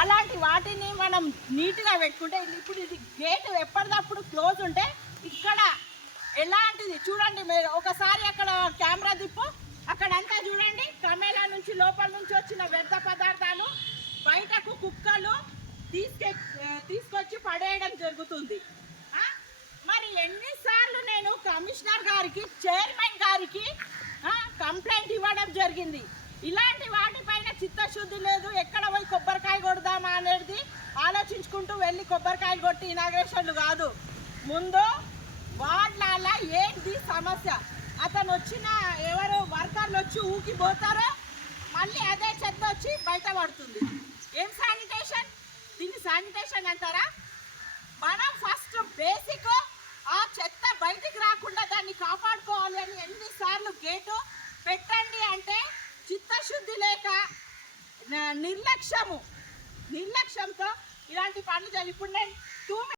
అలాంటి వాటిని మనం నీట్గా పెట్టుకుంటే ఇప్పుడు ఇది గేట్ ఎప్పటికప్పుడు క్లోజ్ ఉంటే ఇక్కడ ఎలాంటిది చూడండి మీరు ఒకసారి అక్కడ కెమెరా తిప్పు అక్కడంతా చూడండి కమేలా నుంచి లోపల నుంచి వచ్చిన వ్యర్థ పదార్థాలు బయటకు కుక్కలు తీసుకొచ్చి పడేయడం జరుగుతుంది. మరి ఎన్నిసార్లు నేను కమిషనర్ గారికి చైర్మన్ గారికి కంప్లైంట్ ఇవ్వడం జరిగింది. ఇలాంటి వాటిపైన చిత్తశుద్ధి లేదు. ఎక్కడ పోయి కొబ్బరికాయ కొడదామా అనేది ఆలోచించుకుంటూ వెళ్ళి కొబ్బరికాయలు కొట్టి ఇనాగ్రేషన్లు కాదు. ముందు వార్డుల ఏంటి సమస్య, అతను వచ్చిన ఎవరో వర్కర్లు వచ్చి ఊకిపోతారో మళ్ళీ అదే చెత్త వచ్చి బయట పడుతుంది. ఏం శానిటేషన్? దీన్ని శానిటేషన్ అంటారా? మనం ఫస్ట్ బేసిక్ ఆ చెత్త బయటికి రాకుండా దాన్ని కాపాడుకోవాలి అని ఎన్నిసార్లు గేటు పెట్టండి అంటే చిత్తశుద్ధి లేక నిర్లక్ష్యంతో ఇలాంటి పనులు ఇప్పుడు నేను 2